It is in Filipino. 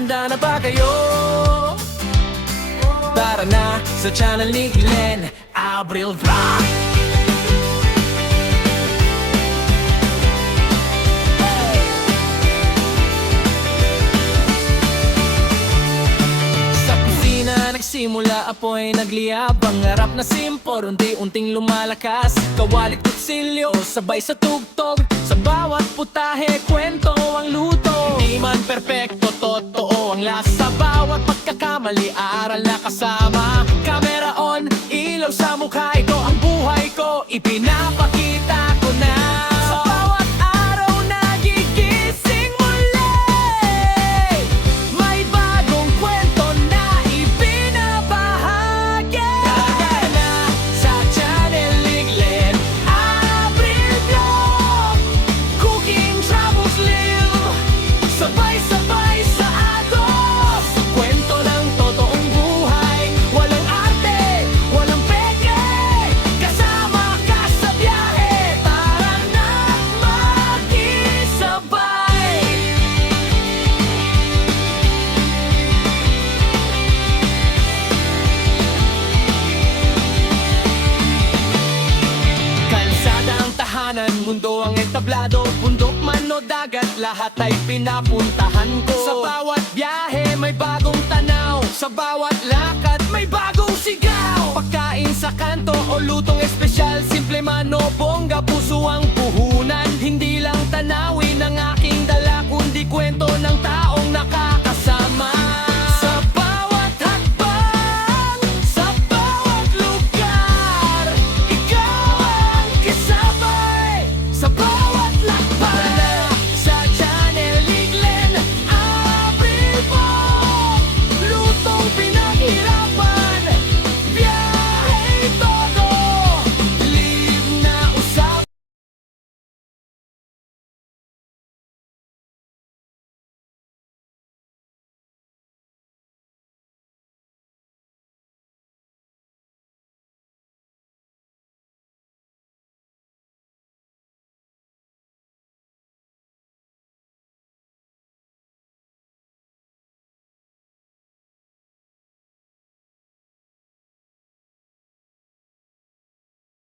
Handa na ba kayo? Tara na sa channel ni Glenn Abril Vlog. Sa kusina nagsimula apoy nagliyab. Pangarap na simpor, unti-unting lumalakas. Kawalit kutsilyo, sabay sa tugtog. Sa bawat putahe, kwento ang luto. Di man perpekto, totoo ang lasa. Bawat pagkakamali, aral na kasama. Camera on, ilaw sa mukha. Ito ang buhay ko, ipinapakita ko na. Sa bawat araw nagigising muli, may bagong kwento na ibinabahagi. Tara na sa channel ni Glenn Abril Vlog. Cooking, travels, live, sabay-sabay sa agos. Kwento ng totoong buhay, walang arte, walang peke. Kasama ka sa biyahe, tara na makisabay. Kalsada ang tahanan, mundo ang entablado. Bundok man o dagat, lahat ay pinapuntahan ko. Sa bawat biyahe may bagong tanaw, sa bawat lakad may bagong sigaw. Pagkain sa kanto o lutong espesyal, simple man o bongga, puso ang puhunan. Hindi lang tanawin ang aking dala, kundi kwento ng tao.